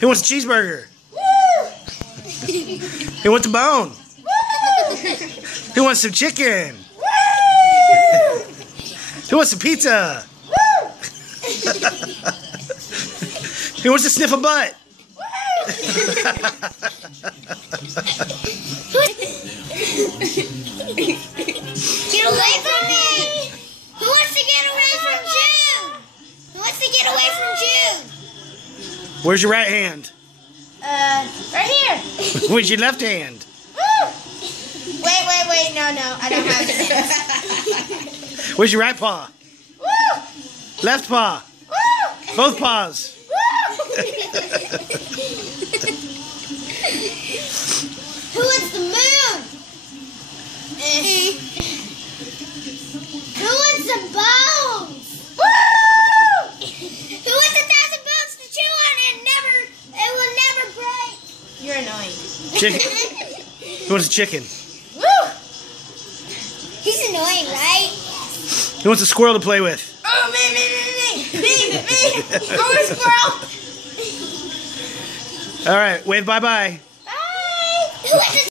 Who wants a cheeseburger? Who wants a bone? Who wants some chicken? Who wants some pizza? Who wants to sniff a butt? Get away from me! Who wants to get away from Jude? Who wants to get away from Jude? Where's your right hand? Right here. Where's your left hand? Woo! Wait. No, I don't have it. Where's your right paw? Woo! Left paw? Woo! Both paws? Woo! Who wants the moon? Who wants some bones? Woo! Who wants 1,000 bones to chew on and it will never break? You're annoying. Chicken. Who wants a chicken? Woo! He's annoying, right? Who wants a squirrel to play with? Oh, me! I want a squirrel. All right, wave bye-bye. Bye! Who wants a